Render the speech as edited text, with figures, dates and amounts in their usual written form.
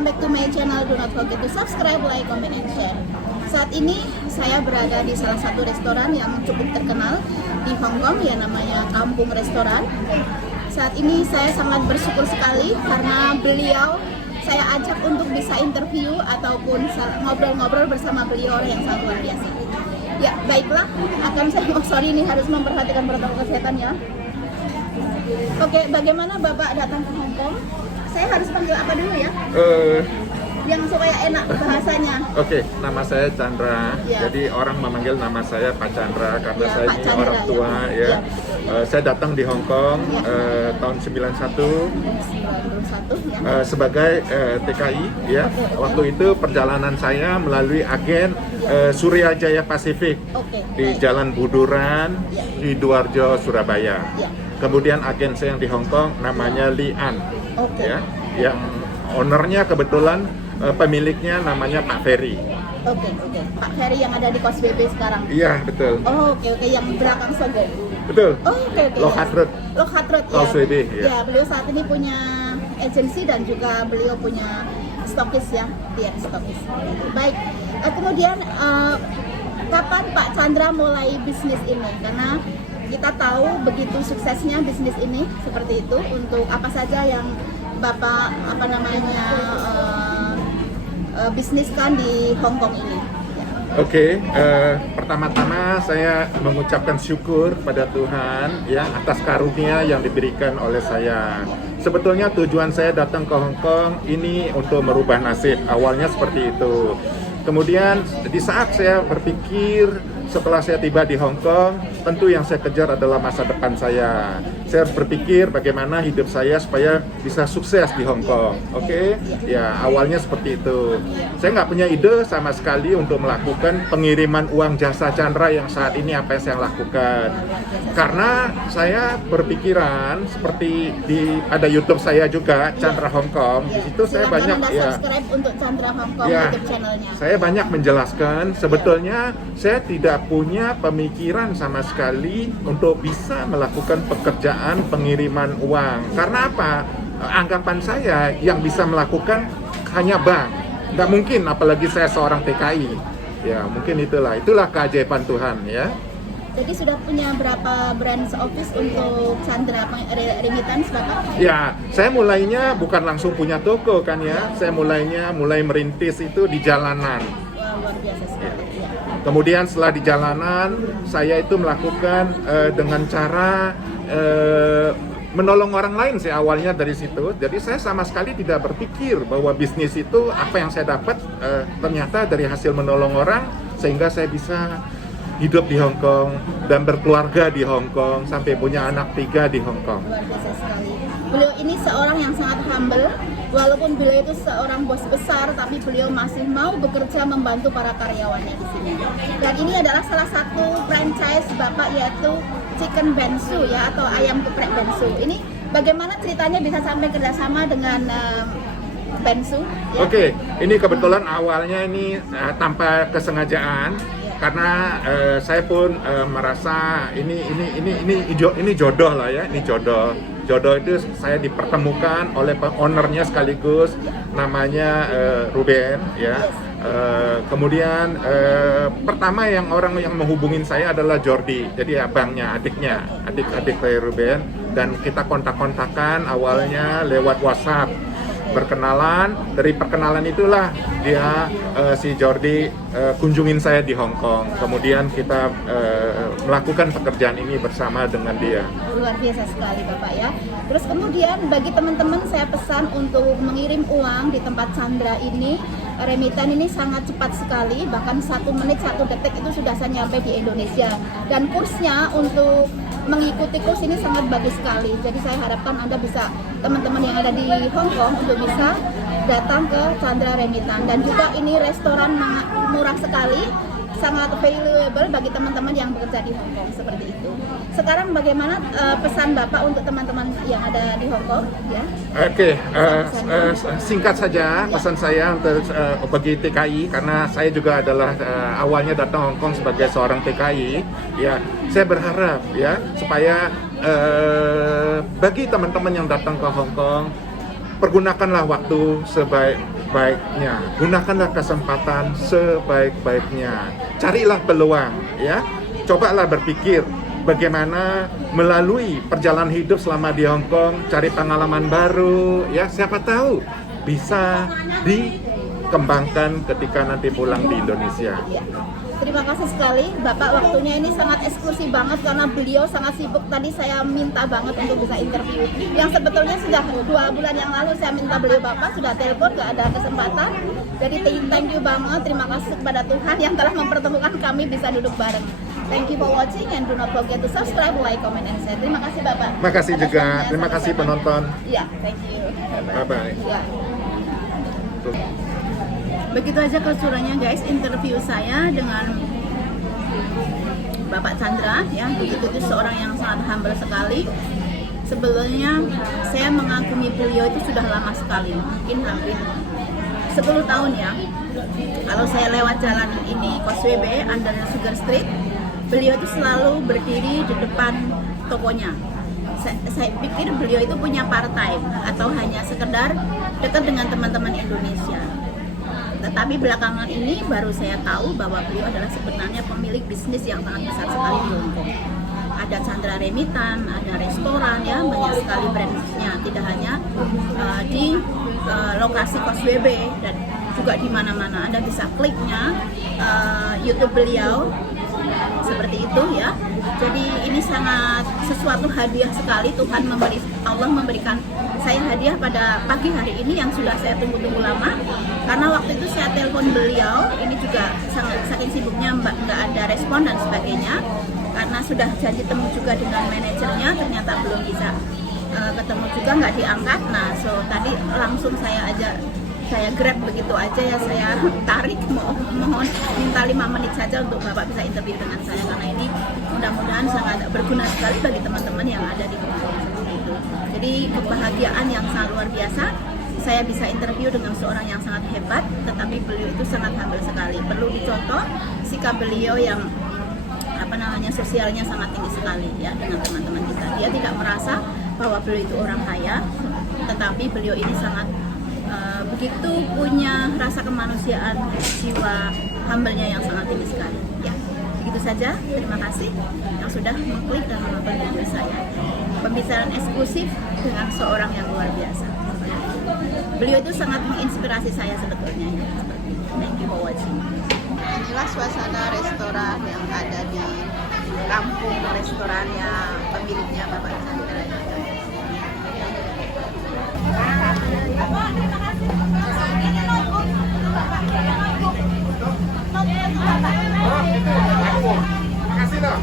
welcome back to my channel. Do not forget to subscribe, like, comment, and share. Saat ini saya berada di salah satu restoran yang cukup terkenal di Hong Kong, ya, namanya Kampung Restoran. Saat ini saya sangat bersyukur sekali karena beliau saya ajak untuk bisa interview ataupun ngobrol-ngobrol bersama beliau, orang yang sangat luar biasa. Ya, baiklah, sorry ini harus memperhatikan protokol kesehatan, ya. Oke, bagaimana Bapak datang ke Hong Kong? Saya harus panggil apa dulu ya? Yang supaya enak bahasanya. Oke, nama saya Chandra. Ya. Jadi orang memanggil nama saya Pak Chandra karena Ya, saya Pak ini Chandra, orang tua, ya. ya. Saya datang di Hong Kong tahun 91 ya. sebagai TKI, ya. Oke. Waktu itu perjalanan saya melalui agen Surya Jaya Pasifik Oke, di baik. Jalan Buduran Ya. di Sidoarjo, Surabaya. Ya. Kemudian agen saya yang di Hong Kong namanya Li An, Oke. ya, yang ownernya kebetulan pemiliknya namanya Pak Ferry. Oke. Pak Ferry yang ada di Kos BB sekarang. Iya, betul. Oh, oke, yang belakang Sogo. Betul. Oh, oke. Lohat Road. Lohat Road, ya. Kos BB, ya. Ya, beliau saat ini punya agensi dan juga beliau punya stokis, ya. Dia stokis. Baik. Kemudian kapan Pak Chandra mulai bisnis ini? Karena kita tahu begitu suksesnya bisnis ini seperti itu. Untuk apa saja yang Bapak bisniskan di Hong Kong ini? Oke, pertama-tama saya mengucapkan syukur pada Tuhan, ya, atas karunia yang diberikan oleh saya. Sebetulnya tujuan saya datang ke Hong Kong ini untuk merubah nasib. Awalnya seperti itu. Kemudian di saat saya berpikir setelah saya tiba di Hong Kong, tentu yang saya kejar adalah masa depan saya. Saya harus berpikir bagaimana hidup saya supaya bisa sukses di Hong Kong. Oke? Ya, awalnya seperti itu. Saya nggak punya ide sama sekali untuk melakukan pengiriman uang jasa Chandra yang saat ini apa yang saya lakukan. Karena saya berpikiran seperti ada YouTube saya juga, Chandra Hong Kong. Di situ saya banyak Anda subscribe untuk Chandra Hong Kong YouTube channelnya. Saya banyak menjelaskan sebetulnya saya tidak punya pemikiran sama sekali untuk bisa melakukan pekerjaan pengiriman uang. Karena apa? Anggapan saya yang bisa melakukan hanya bank. Nggak mungkin, apalagi saya seorang TKI. Ya, mungkin itulah keajaiban Tuhan, ya. Jadi sudah punya berapa branch office untuk Chandra Remittance, Bapak? Ya, saya mulainya bukan langsung punya toko kan, ya. Saya mulai merintis itu di jalanan. Wah, luar biasa sekali. Ya. Kemudian setelah di jalanan, saya itu melakukan dengan cara menolong orang lain. Saya awalnya dari situ. Jadi saya sama sekali tidak berpikir bahwa bisnis itu apa yang saya dapat ternyata dari hasil menolong orang, sehingga saya bisa hidup di Hong Kong dan berkeluarga di Hong Kong sampai punya anak 3 di Hong Kong. Luar biasa sekali. Beliau ini seorang yang sangat humble. Walaupun beliau itu seorang bos besar, tapi beliau masih mau bekerja membantu para karyawannya di sini. Dan ini adalah salah satu franchise Bapak, yaitu Chicken Bensu, ya, atau ayam geprek Bensu. Ini bagaimana ceritanya bisa sampai kerjasama dengan Bensu? Ya? Oke, ini kebetulan awalnya ini tanpa kesengajaan. Karena saya pun merasa ini jodoh lah, ya, ini jodoh. Jodoh itu saya dipertemukan oleh ownernya sekaligus, namanya Ruben, ya. Kemudian pertama orang yang menghubungin saya adalah Jordi, jadi abangnya, adik dari Ruben, dan kita kontak-kontakan awalnya lewat WhatsApp. Berkenalan, dari perkenalan itulah dia si Jordi kunjungin saya di Hong Kong. Kemudian kita melakukan pekerjaan ini bersama dengan dia. Luar biasa sekali, Bapak, ya. Terus kemudian bagi teman-teman saya pesan untuk mengirim uang di tempat Chandra ini, remitan ini sangat cepat sekali, bahkan 1 menit 1 detik itu sudah saya nyampe di Indonesia. Dan kursnya untuk mengikuti kurs ini sangat bagus sekali. Jadi saya harapkan Anda bisa, teman-teman yang ada di Hong Kong, untuk bisa datang ke Chandra Remittance. Dan juga ini restoran murah sekali, sangat valuable bagi teman-teman yang bekerja di Hong Kong, seperti itu. Sekarang bagaimana pesan Bapak untuk teman-teman yang ada di Hong Kong, ya? Oke, singkat saja pesan saya untuk bagi TKI, karena saya juga adalah awalnya datang Hong Kong sebagai seorang TKI. Ya, saya berharap, ya, supaya bagi teman-teman yang datang ke Hong Kong, pergunakanlah waktu sebaik-baiknya, gunakanlah kesempatan sebaik-baiknya, carilah peluang, ya. Cobalah berpikir bagaimana melalui perjalanan hidup selama di Hong Kong, cari pengalaman baru, ya. Siapa tahu bisa dikembangkan ketika nanti pulang di Indonesia. Ya. Terima kasih sekali Bapak, waktunya ini sangat eksklusif banget karena beliau sangat sibuk. Tadi saya minta banget untuk bisa interview, yang sebetulnya sudah 2 bulan yang lalu saya minta beliau, Bapak sudah telepon, gak ada kesempatan. Jadi thank you banget, terima kasih kepada Tuhan yang telah mempertemukan kami bisa duduk bareng. Thank you for watching and do not forget to subscribe, like, comment, and share. Terima kasih Bapak. Terima kasih juga, terima kasih penonton. Iya, thank you. Bye-bye. Ya. Begitu aja keseluruhannya guys, interview saya dengan Bapak Chandra, ya. Begitu itu seorang yang sangat humble sekali. Sebelumnya saya mengagumi beliau itu sudah lama sekali, mungkin hampir 10 tahun ya. Kalau saya lewat jalan ini Causeway Bay under Sugar Street, beliau itu selalu berdiri di depan tokonya. Saya pikir beliau itu punya part-time atau hanya sekedar dekat dengan teman-teman Indonesia. Tetapi belakangan ini baru saya tahu bahwa beliau adalah sebenarnya pemilik bisnis yang sangat besar sekali di Hong Kong. Ada Chandra Remitan, ada restoran, ya, banyak sekali brandnya. Tidak hanya di lokasi Causeway Bay dan juga di mana-mana. Anda bisa kliknya YouTube beliau seperti itu, ya. Jadi ini sangat sesuatu hadiah sekali. Allah memberikan saya hadiah pada pagi hari ini yang sudah saya tunggu-tunggu lama. Karena waktu itu saya telepon beliau, ini juga saking sibuknya nggak ada respon dan sebagainya. Karena sudah janji temu juga dengan manajernya, ternyata belum bisa ketemu juga, nggak diangkat. Nah, so tadi langsung saya grab begitu aja, ya, saya tarik, mohon minta 5 menit saja untuk Bapak bisa interview dengan saya, karena ini mudah-mudahan sangat berguna sekali bagi teman-teman yang ada di Hong Kong seperti itu. Jadi kebahagiaan yang sangat luar biasa, saya bisa interview dengan seorang yang sangat hebat, tetapi beliau itu sangat humble sekali. Perlu dicontoh sikap beliau yang sosialnya sangat tinggi sekali, ya, dengan teman-teman kita. Dia tidak merasa bahwa beliau itu orang kaya, tetapi beliau ini sangat begitu punya rasa kemanusiaan, jiwa humble-nya yang sangat tinggi sekali. Ya, begitu saja. Terima kasih yang sudah mengklik dan menonton video saya. Pembicaraan eksklusif dengan seorang yang luar biasa. Beliau itu sangat menginspirasi saya sebetulnya. Ya. Thank you for watching. Inilah suasana restoran yang ada di kampung restorannya pemiliknya Bapak Chandra. Terima kasih loh.